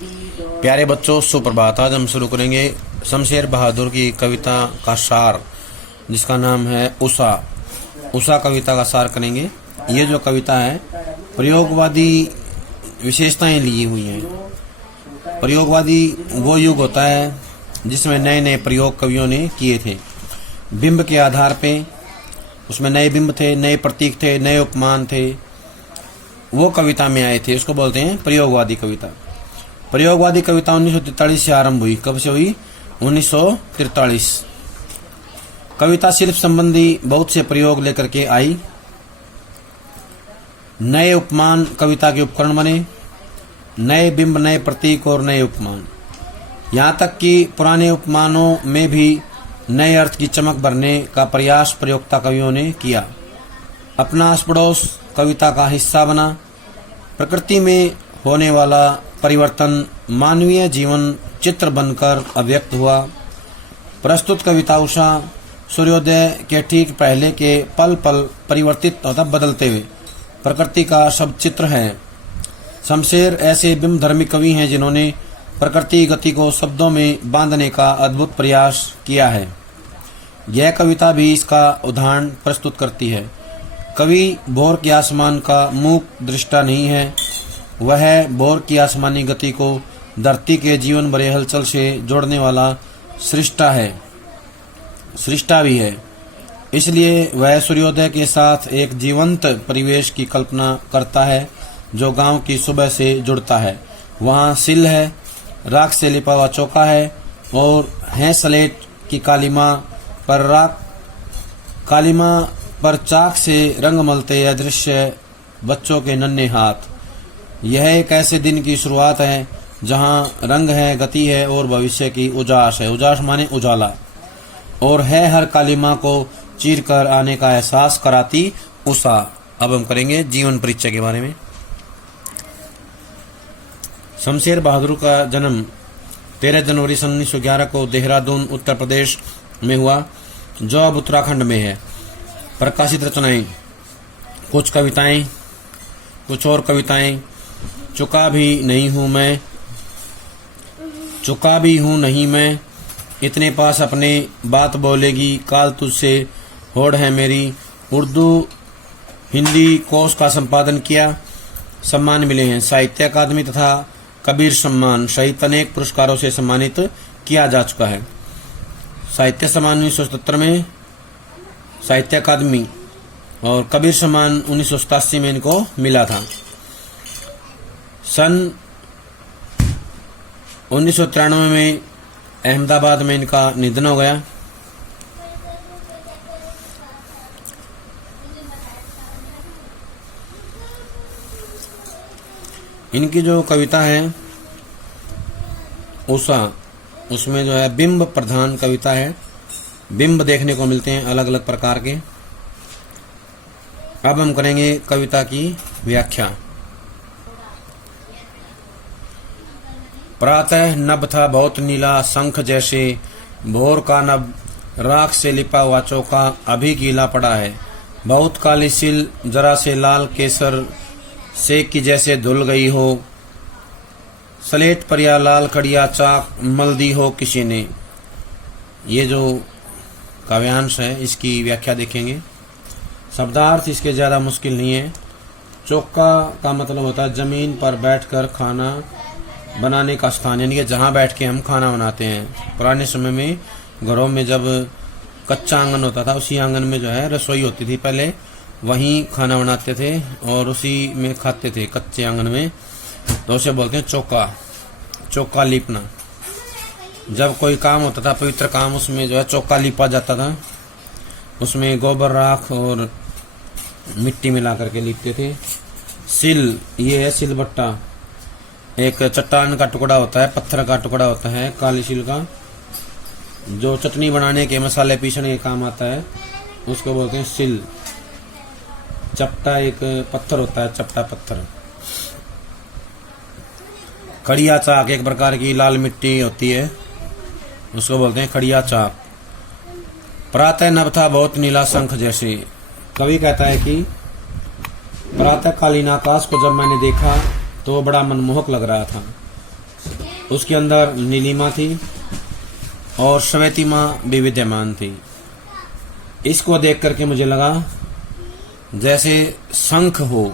प्यारे बच्चों, सुप्रभात। आज हम शुरू करेंगे शमशेर बहादुर की कविता का सार, जिसका नाम है उषा। उषा कविता का सार करेंगे। ये जो कविता है प्रयोगवादी विशेषताएं ली हुई हैं। प्रयोगवादी वो युग होता है जिसमें नए नए प्रयोग कवियों ने किए थे। बिंब के आधार पे उसमें नए बिंब थे, नए प्रतीक थे, नए उपमान थे, वो कविता में आए थे। उसको बोलते हैं प्रयोगवादी कविता। प्रयोगवादी कविता 1943 से आरंभ हुई। कब से हुई? 1943। कविता शिल्प संबंधी बहुत से प्रयोग लेकर के आई। नए उपमान कविता के उपकरण बने, नए बिंब, नए प्रतीक और नए उपमान। यहाँ तक कि पुराने उपमानों में भी नए अर्थ की चमक भरने का प्रयास प्रयोक्ता कवियों ने किया। अपना आस पड़ोस कविता का हिस्सा बना। प्रकृति में होने वाला परिवर्तन मानवीय जीवन चित्र बनकर अभिव्यक्त हुआ। प्रस्तुत कविता उषा सूर्योदय के ठीक पहले के पल पल परिवर्तित तथा बदलते हुए प्रकृति का सब चित्र है। शमशेर ऐसे बिंब धर्मी कवि हैं जिन्होंने प्रकृति गति को शब्दों में बांधने का अद्भुत प्रयास किया है। यह कविता भी इसका उदाहरण प्रस्तुत करती है। कवि भोर के आसमान का मूक दृष्टा नहीं है, वह भोर की आसमानी गति को धरती के जीवन भरे हलचल से जोड़ने वाला सृष्टा भी है। इसलिए वह सूर्योदय के साथ एक जीवंत परिवेश की कल्पना करता है जो गांव की सुबह से जुड़ता है। वहाँ सिल है, राख से लिपा हुआ चौका है और है स्लेट की कालीमा पर चाक से रंग मलते अदृश्य बच्चों के नन्हे हाथ। यह एक ऐसे दिन की शुरुआत है जहाँ रंग है, गति है और भविष्य की उजास है। उजास माने उजाला। और है हर कालिमा को चीर कर आने का एहसास कराती उषा। अब हम करेंगे जीवन परिचय के बारे में। शमशेर बहादुर का जन्म 13 जनवरी 1911 को देहरादून उत्तर प्रदेश में हुआ, जो अब उत्तराखंड में है। प्रकाशित रचनाएं, कुछ कविताएं, कुछ और कविताएं। चुका भी हूँ नहीं मैं, इतने पास अपने बात बोलेगी काल तुझसे होड़ है मेरी। उर्दू हिंदी कोश का संपादन किया। सम्मान मिले हैं। साहित्य अकादमी तथा कबीर सम्मान सहित अनेक पुरस्कारों से सम्मानित किया जा चुका है। साहित्य सम्मान 1977 में साहित्य अकादमी और कबीर सम्मान 1987 में इनको मिला था। सन 1993 में अहमदाबाद में इनका निधन हो गया। इनकी जो कविता है उषा, उसमें जो है बिंब प्रधान कविता है। बिंब देखने को मिलते हैं अलग अलग प्रकार के। अब हम करेंगे कविता की व्याख्या। प्रातः नभ था बहुत नीला शंख जैसे, भोर का नभ राख से लिपा हुआ चौका अभी गीला पड़ा है। बहुत काली सिल जरा से लाल केसर सेक की जैसे धुल गई हो, स्लेट पर या लाल कड़िया चाक मल दी हो किसी ने। ये जो काव्यांश है इसकी व्याख्या देखेंगे। शब्दार्थ इसके ज़्यादा मुश्किल नहीं है। चौका का मतलब होता है जमीन पर बैठकर खाना बनाने का स्थान, यानी कि जहाँ बैठ के हम खाना बनाते हैं। पुराने समय में घरों में जब कच्चा आंगन होता था, उसी आंगन में जो है रसोई होती थी पहले, वहीं खाना बनाते थे और उसी में खाते थे कच्चे आंगन में। तो उसे बोलते हैं चौका। चौका लीपना, जब कोई काम होता था पवित्र काम, उसमें जो है चौका लीपा जाता था। उसमें गोबर राख और मिट्टी मिला करके लीपते थे। सिल, ये है सिलबट्टा, एक चट्टान का टुकड़ा होता है, पत्थर का टुकड़ा होता है काली सिल का, जो चटनी बनाने के मसाले पीसने के काम आता है, उसको बोलते हैं सिल। चपटा एक पत्थर होता है, चपटा पत्थर। खड़िया चाक एक प्रकार की लाल मिट्टी होती है, उसको बोलते हैं खड़िया चाक। प्रातः नभ था बहुत नीला शंख जैसे। कवि कहता है कि प्रातःकालीन आकाश को जब मैंने देखा तो बड़ा मनमोहक लग रहा था। उसके अंदर नीलिमा थी और श्वेतिमा भी विद्यमान थी। इसको देख करके मुझे लगा जैसे शंख हो,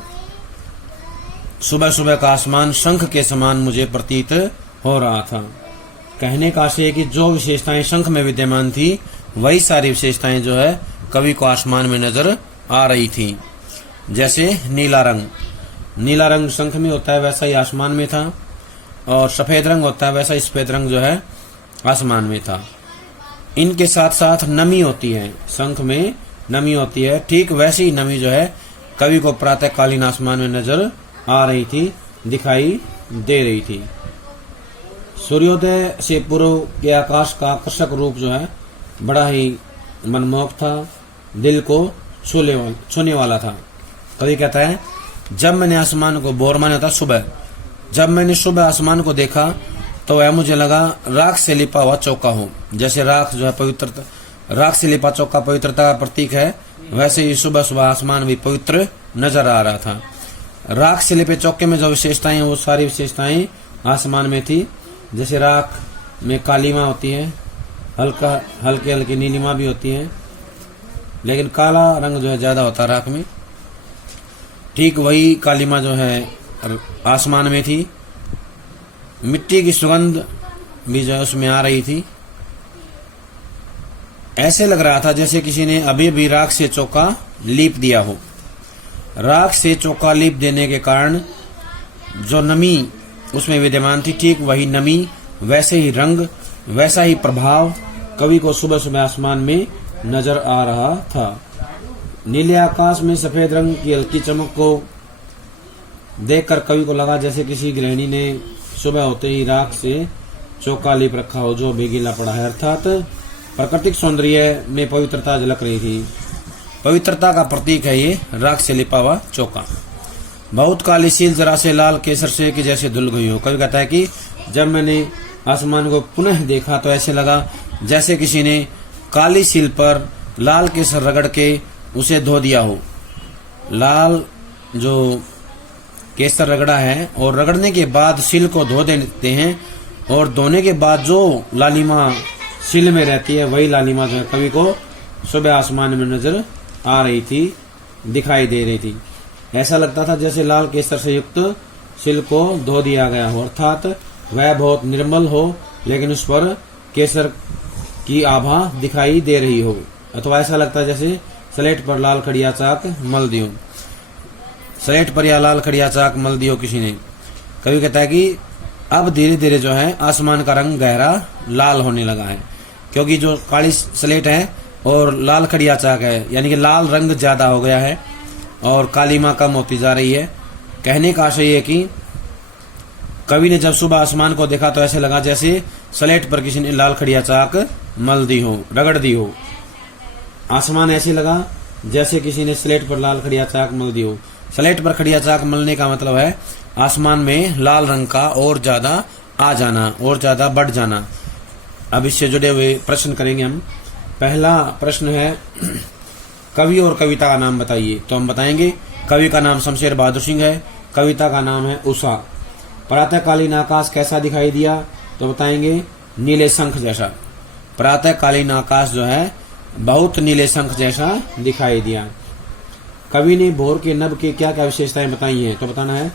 सुबह सुबह का आसमान शंख के समान मुझे प्रतीत हो रहा था। कहने का आशय है कि जो विशेषताएं शंख में विद्यमान थी वही सारी विशेषताएं जो है कवि को आसमान में नजर आ रही थी। जैसे नीला रंग शंख में होता है वैसा ही आसमान में था, और सफेद रंग होता है वैसा ही सफेद रंग जो है आसमान में था। इनके साथ साथ नमी होती है, शंख में नमी होती है, ठीक वैसी ही नमी जो है कवि को प्रातःकालीन आसमान में नजर आ रही थी, दिखाई दे रही थी। सूर्योदय से पूर्व के आकाश का आकर्षक रूप जो है बड़ा ही मनमोहक था, दिल को छूने वाला था। कवि कहता है जब मैंने आसमान को, भोर माने होता सुबह, जब मैंने सुबह आसमान को देखा तो वह मुझे लगा राख से लिपा हुआ चौका हो। जैसे राख जो है पवित्रता, राख से लिपा चौका पवित्रता का प्रतीक है, वैसे ही सुबह सुबह आसमान भी पवित्र नजर आ रहा था। राख से लिपे चौके में जो विशेषताएं वो सारी विशेषताएं आसमान में थी। जैसे राख में कालीमा होती है, हल्की हल्की नीलिमा भी होती है, लेकिन काला रंग जो है ज्यादा होता है राख में। ठीक वही कालीमा जो है आसमान में थी। मिट्टी की सुगंध भी जो है उसमें आ रही थी। ऐसे लग रहा था जैसे किसी ने अभी भी राख से चौका लीप दिया हो। राख से चौका लीप देने के कारण जो नमी उसमें विद्यमान थी, ठीक वही नमी, वैसे ही रंग, वैसा ही प्रभाव कवि को सुबह सुबह आसमान में नजर आ रहा था। नीले आकाश में सफेद रंग की हल्की चमक को देखकर कवि को लगा जैसे किसी गृहिणी ने सुबह होते ही राख से चौका लीप रखा हो जो अभी गीला पड़ा है। अर्थात प्राकृतिक सौंदर्य में पवित्रता झलक रही थी। पवित्रता का प्रतीक है ये राख से लिपा हुआ चौका। बहुत काली सील जरा से लाल केसर से कि जैसे धुल गई हो। कवि कहता है कि जब मैंने आसमान को पुनः देखा तो ऐसे लगा जैसे किसी ने काली सील पर लाल केसर रगड़ के उसे धो दिया हो। लाल जो केसर रगड़ा है और रगड़ने के बाद सील को धो देते हैं, और धोने के बाद जो लालिमा सील में रहती है वही लालिमा जो है कवि को सुबह आसमान में नजर आ रही थी, दिखाई दे रही थी। ऐसा लगता था जैसे लाल केसर से युक्त सील को धो दिया गया हो, अर्थात वह बहुत निर्मल हो लेकिन उस पर केसर की आभा दिखाई दे रही हो। अथवा ऐसा लगता है जैसे स्लेट पर लाल खड़िया चाक मल दी हो, स्लेट पर या लाल खड़िया चाक मल दी हो किसी ने। कवि कहता है कि अब धीरे धीरे जो है आसमान का रंग गहरा लाल होने लगा है, क्योंकि जो काली स्लेट है और लाल खड़िया चाक है, यानी कि लाल रंग ज्यादा हो गया है और कालीमा कम होती जा रही है। कहने का आशय है कि कवि ने जब सुबह आसमान को देखा तो ऐसे लगा जैसे स्लेट पर किसी ने लाल खड़िया चाक मल दी हो, रगड़ दी हो। आसमान ऐसे लगा जैसे किसी ने स्लेट पर लाल खड़िया चाक मल दी हो। स्लेट पर खड़िया चाक मलने का मतलब है आसमान में लाल रंग का और ज्यादा आ जाना, और ज्यादा बढ़ जाना। अब इससे जुड़े हुए प्रश्न करेंगे हम। पहला प्रश्न है कवि और कविता का नाम बताइए। तो हम बताएंगे कवि का नाम शमशेर बहादुर सिंह है, कविता का नाम है उषा। प्रातःकालीन आकाश कैसा दिखाई दिया? तो बताएंगे नीले शंख जैसा। प्रातःकालीन आकाश जो है बहुत नीले शंख जैसा दिखाई दिया। कवि ने भोर के नभ की क्या क्या विशेषताएं बताई हैं? तो बताना है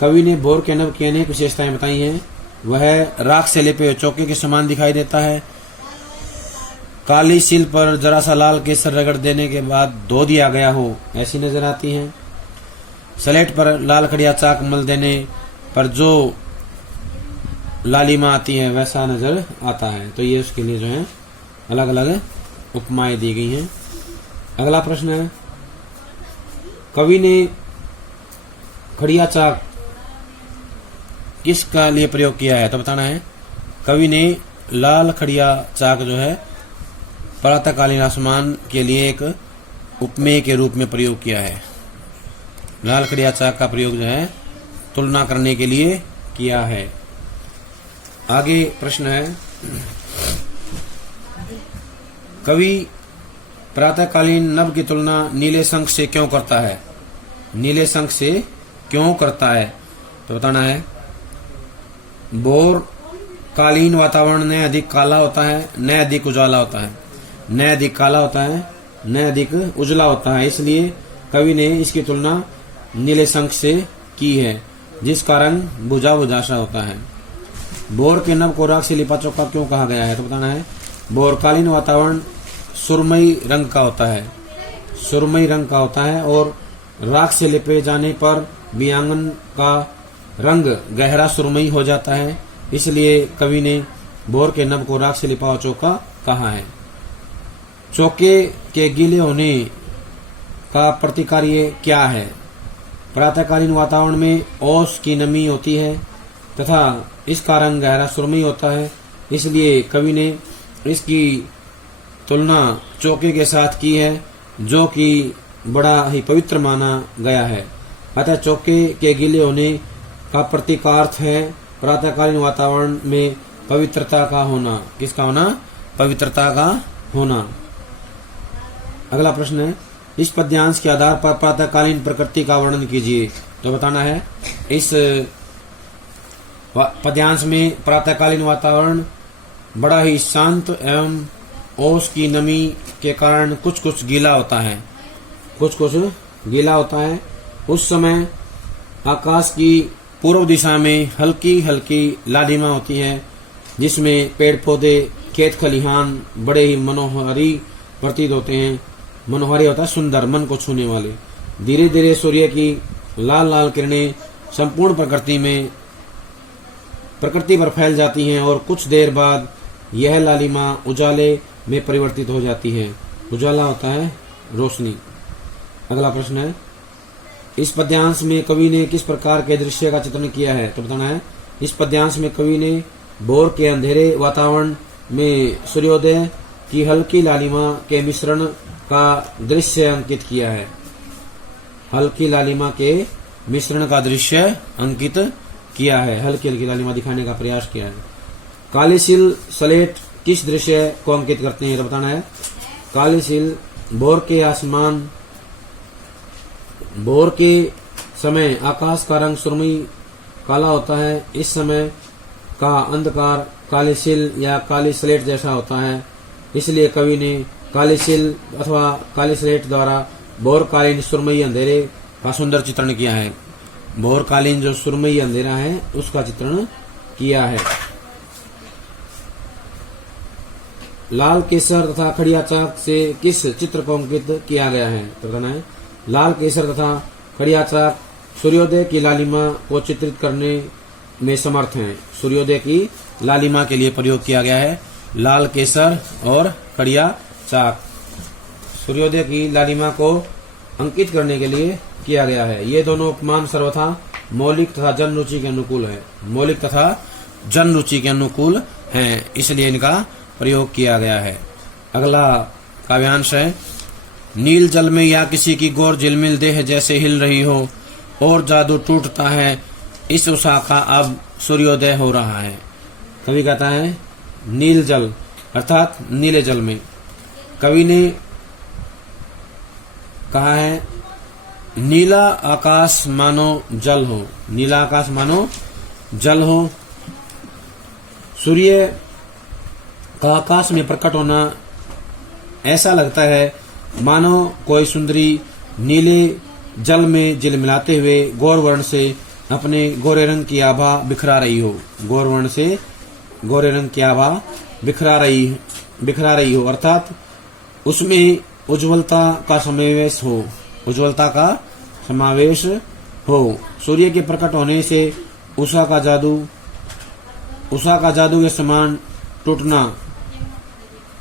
कवि ने भोर के नभ की अनेक विशेषताएं बताई हैं। वह राख से लिपे चौके के समान दिखाई देता है। काली सील पर जरा सा लाल केसर रगड़ देने के बाद धो दिया गया हो ऐसी नजर आती हैं। स्लेट पर लाल खड़िया चाक मल देने पर जो लालिमा आती है वैसा नजर आता है। तो ये उसके लिए जो है अलग अलग उपमाएं दी गई हैं। अगला प्रश्न है कवि ने खड़िया चाक किसका लिए प्रयोग किया है? तो बताना है कवि ने लाल खड़िया चाक जो है प्रातःकालीन आसमान के लिए एक उपमेय के रूप में प्रयोग किया है। लाल खड़िया चाक का प्रयोग जो है तुलना करने के लिए किया है। आगे प्रश्न है कवि प्रातःकालीन नभ की तुलना नीले शंख से क्यों करता है? नीले शंख से क्यों करता है? तो बताना है भोर कालीन वातावरण न अधिक काला होता है न अधिक उजाला होता है, न अधिक काला होता है न अधिक उजला होता है, इसलिए कवि ने इसकी तुलना नीले शंख से की है जिसका रंग बुझा बुझासा होता है। भोर के नभ को राख से लिपा चौका क्यों कहा गया है? तो बताना है, भोरकालीन वातावरण सुरमई रंग का होता है, सुरमई रंग का होता है और राख से लिपे जाने पर भी आंगन का रंग गहरा सुरमई हो जाता है, इसलिए कवि ने भोर के नभ को राख से लिपा हुआ चौका कहा है। चौके के गीले होने का प्रतिकार्य क्या है? प्रातःकालीन वातावरण में ओस की नमी होती है तथा इसका रंग गहरा सुरमई होता है, इसलिए कवि ने इसकी तुलना चौके के साथ की है जो कि बड़ा ही पवित्र माना गया है। अतः चौके के गीले होने का प्रतीकार्थ है प्रातःकालीन वातावरण में पवित्रता का होना। किसका होना? पवित्रता का होना। अगला प्रश्न है, इस पद्यांश के आधार पर प्रातःकालीन प्रकृति का वर्णन कीजिए। तो बताना है, इस पद्यांश में प्रातःकालीन वातावरण बड़ा ही शांत एवं ओस की नमी के कारण कुछ कुछ गीला होता है, कुछ कुछ गीला होता है। उस समय आकाश की पूर्व दिशा में हल्की हल्की लालिमा होती है जिसमें पेड़ पौधे खेत खलिहान बड़े ही मनोहारी प्रतीत होते हैं। मनोहारी होता है सुंदर, मन को छूने वाले। धीरे धीरे सूर्य की लाल लाल किरणें संपूर्ण प्रकृति पर फैल जाती हैं और कुछ देर बाद यह लालिमा उजाले में परिवर्तित हो जाती है। उजाला होता है रोशनी। अगला प्रश्न है, इस पद्यांश में कवि ने किस प्रकार के दृश्य का चित्रण किया है? तो बताना है, इस पद्यांश में कवि ने भोर के अंधेरे वातावरण में सूर्योदय की हल्की लालिमा के मिश्रण का दृश्य अंकित किया है। हल्की लालिमा के मिश्रण का दृश्य अंकित किया है, हल्की हल्की लालिमा दिखाने का प्रयास किया है। काली सील स्लेट किस दृश्य को अंकित करते हैं? तो बताना है, काली सील भोर के आसमान, भोर के समय आकाश का रंग सुरमई काला होता है। इस समय का अंधकार काली सील या काली स्लेट जैसा होता है, इसलिए कवि ने काली सील अथवा काली स्लेट द्वारा भोरकालीन सुरमई अंधेरे का सुंदर चित्रण किया है। भोरकालीन जो सुरमई अंधेरा है उसका चित्रण किया है। लाल केसर तथा खड़िया चाक से किस चित्र को अंकित किया गया है? तो कहना है, लाल केसर तथा खड़िया चाक सूर्योदय की लालिमा को चित्रित करने में समर्थ हैं। सूर्योदय की लालिमा के लिए प्रयोग किया गया है लाल केसर और खड़िया चाक, सूर्योदय की लालिमा को अंकित करने के लिए किया गया है। ये दोनों उपमान सर्वथा मौलिक तथा जन रुचि के अनुकूल है, मौलिक तथा जन रुचि के अनुकूल हैं, इसलिए इनका प्रयोग किया गया है। अगला काव्यांश है, नील जल में या किसी की गोर झिलमिल देह जैसे हिल रही हो और जादू टूटता है, इस उषा का अब सूर्योदय हो रहा है। कवि कहता है नील जल अर्थात नीले जल में। कवि ने कहा है नीला आकाश मानो जल हो, नीला आकाश मानो जल हो। सूर्य का आकाश में प्रकट होना ऐसा लगता है मानो कोई सुंदरी नीले जल में झिलमिलाते हुए गौर वर्ण से अपने गोरे रंग की आभा बिखरा रही हो, गौर वर्ण से गोरे रंग की आभा बिखरा रही हो, अर्थात उसमें उज्ज्वलता का समावेश हो, उज्ज्वलता का समावेश हो। सूर्य के प्रकट होने से उषा का जादू के समान टूटना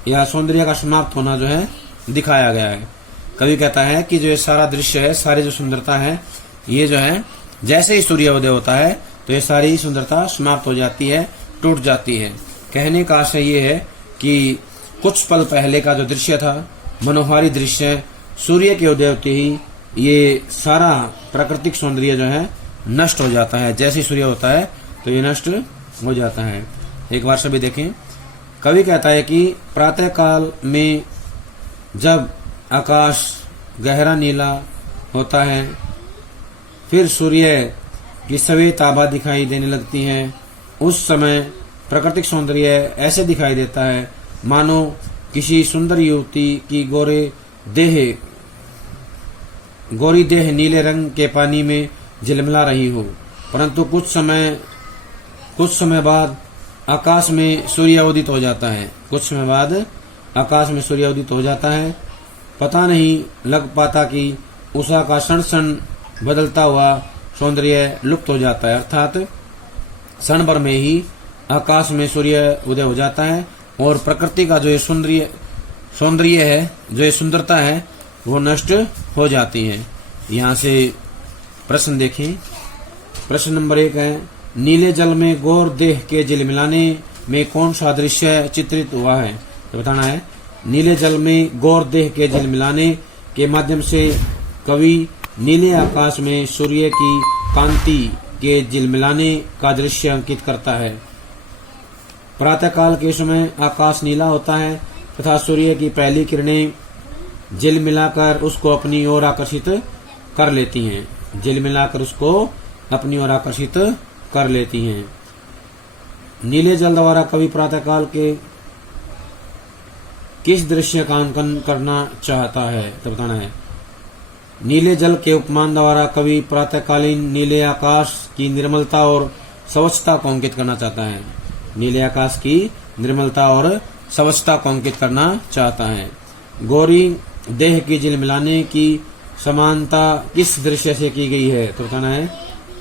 या सौंदर्य का समाप्त होना जो है दिखाया गया है। कवि कहता है कि जो ये सारा दृश्य है, सारी जो सुंदरता है, ये जो है जैसे ही सूर्योदय होता है तो ये सारी सुंदरता समाप्त हो जाती है, टूट जाती है। कहने का आशय ये है कि कुछ पल पहले का जो दृश्य था, मनोहारी दृश्य, सूर्य के उदय होते ही ये सारा प्राकृतिक सौंदर्य जो है नष्ट हो जाता है। जैसे ही सूर्य होता है तो ये नष्ट हो जाता है। एक बार सभी देखें, कवि कहता है कि प्रातः काल में जब आकाश गहरा नीला होता है, फिर सूर्य की सफेद आभा दिखाई देने लगती है उस समय प्राकृतिक सौंदर्य ऐसे दिखाई देता है मानो किसी सुंदर युवती की गोरी देह नीले रंग के पानी में झिलमिला रही हो। परंतु कुछ समय बाद आकाश में सूर्य उदित हो जाता है। कुछ समय बाद आकाश में सूर्य उदित हो जाता है। पता नहीं लग पाता कि उषा का क्षण क्षण बदलता हुआ सौंदर्य लुप्त हो जाता है, अर्थात क्षण भर में ही आकाश में सूर्य उदय हो जाता है और प्रकृति का जो ये सौंदर्य है, जो ये सुंदरता है, वो नष्ट हो जाती है। यहाँ से प्रश्न देखें। प्रश्न नंबर 1 है, नीले जल में गौर देह के झिलमिलाने में कौन सा दृश्य चित्रित हुआ है? तो बताना है, नीले जल में गौर देह के झिलमिलाने के माध्यम से कवि नीले आकाश में सूर्य की कांति के झिलमिलाने का दृश्य अंकित करता है। प्रातःकाल के समय आकाश नीला होता है तथा सूर्य की पहली किरणें झिलमिलाकर उसको अपनी ओर आकर्षित कर लेती हैं। झिलमिलाकर उसको अपनी ओर आकर्षित कर लेती हैं। नीले जल द्वारा कवि प्रातःकाल के किस दृश्य का अंकन करना चाहता है? तो बताना है, नीले जल के उपमान द्वारा कवि प्रातःकालीन नीले आकाश की निर्मलता और स्वच्छता को अंकित करना चाहता है। नीले आकाश की निर्मलता और स्वच्छता को अंकित करना चाहता है। गौरी देह की झिलमिलाने की समानता किस दृश्य से की गई है? तो बताना है,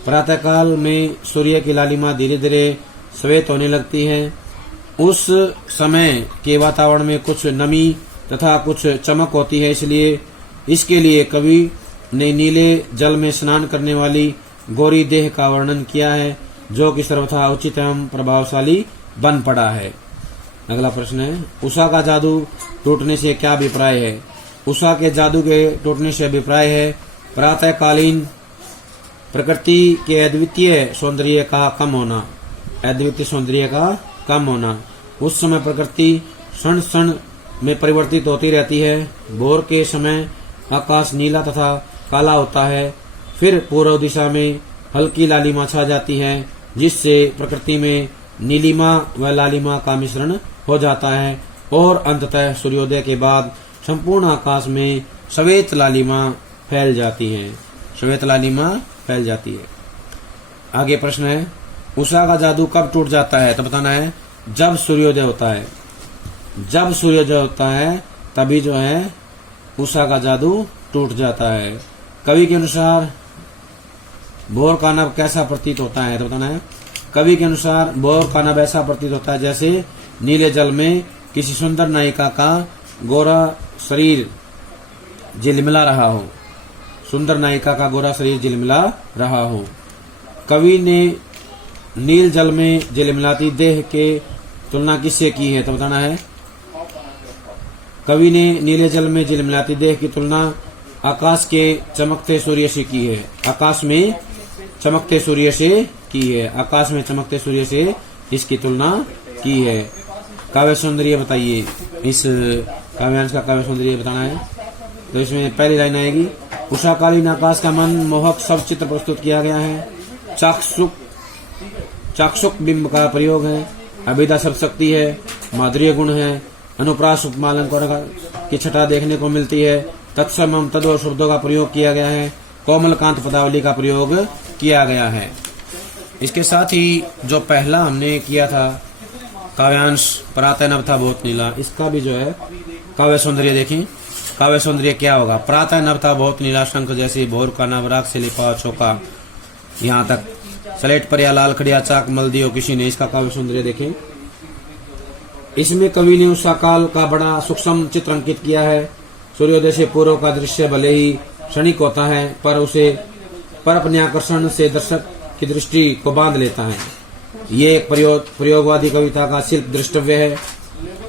प्रातःकाल में सूर्य की लालिमा धीरे धीरे श्वेत होने लगती है। उस समय के वातावरण में कुछ नमी तथा कुछ चमक होती है, इसलिए इसके लिए कवि ने नीले जल में स्नान करने वाली गौरी देह का वर्णन किया है, जो कि सर्वथा उचित एवं प्रभावशाली बन पड़ा है। अगला प्रश्न है, उषा का जादू टूटने से क्या अभिप्राय है? उषा के जादू के टूटने से अभिप्राय है प्रातःकालीन प्रकृति के अद्वितीय सौंदर्य का कम होना। अद्वितीय सौंदर्य का कम होना। उस समय प्रकृति क्षण क्षण में परिवर्तित होती रहती है। भोर के समय आकाश नीला तथा काला होता है, फिर पूर्व दिशा में हल्की लालिमा छा जाती है, जिससे प्रकृति में नीलिमा व लालिमा का मिश्रण हो जाता है और अंततः सूर्योदय के बाद संपूर्ण आकाश में श्वेत लालिमा फैल जाती है। श्वेत लालिमा फैल जाती है। आगे प्रश्न है, उषा का जादू कब टूट जाता है? तो बताना है, जब सूर्योदय होता है। जब सूर्योदय होता है तभी जो है उषा का जादू टूट जाता है। कवि के अनुसार भोर का नभ कैसा प्रतीत होता है? तो बताना है, कवि के अनुसार भोर का नभ ऐसा प्रतीत होता है जैसे नीले जल में किसी सुंदर नायिका का गोरा शरीर झिलमिला रहा हो। सुंदर नायिका का गोरा शरीर झिलमिला रहा हो। कवि ने नील जल में झिलमिलाती देह के तुलना किससे की है? तो बताना है, कवि ने नीले जल में झिलमिलाती देह की तुलना आकाश के चमकते सूर्य से की है। आकाश में चमकते सूर्य से की है। आकाश में चमकते सूर्य से इसकी तुलना की है। काव्य सौंदर्य बताइए। इस काव्यांश का काव्य सौंदर्य बताना है। तो इसमें पहली लाइन आएगी, उषाकालीन आकाश का मन मोहक सब चित्र प्रस्तुत किया गया है। चाक्षुक बिंब का प्रयोग है। अभिधा सब शक्ति है। माधुर्य गुण है। अनुप्रास उपमा अलंकार की छटा देखने को मिलती है। तत्सम तदो शब्दों का प्रयोग किया गया है। कोमलकांत पदावली का प्रयोग किया गया है। इसके साथ ही जो पहला हमने किया था काव्यांश प्रातः नभ था बहुत नीला, इसका भी जो है काव्य सौंदर्य देखें। काव्य सौंदर्य क्या होगा? प्रातः नभ था बहुत नीला, शंख जैसे भोर का नभ, राख से लिपा चौका, यहाँ तक स्लेट पर या लाल खड़िया चाक मल दियो किसी ने। इसका काव्य सौंदर्य देखें। इसमें कवि ने उषा काल का बड़ा सूक्ष्म चित्र अंकित किया है। सूर्योदय से पूर्व का दृश्य भले ही क्षणिक होता है, पर अपने आकर्षण से दर्शक की दृष्टि को बांध लेता है। ये एक प्रयोगवादी कविता का शिल्प दृष्टव्य है।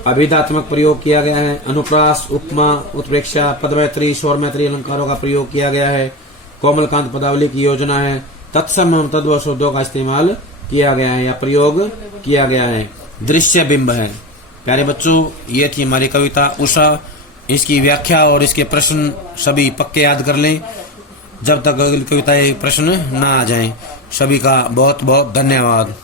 अभिधात्मक प्रयोग किया गया है। अनुप्रास, उपमा, उत्प्रेक्षा, पदमैत्री, स्वरमैत्री अलंकारों का प्रयोग किया गया है। कोमलकांत पदावली की योजना है। तत्सम तद्व शब्दों का इस्तेमाल किया गया है या प्रयोग किया गया है। दृश्य बिंब है। प्यारे बच्चों, ये थी हमारी कविता उषा। इसकी व्याख्या और इसके प्रश्न सभी पक्के याद कर लें जब तक अगली कविता प्रश्न ना आ जाएं। सभी का बहुत बहुत धन्यवाद।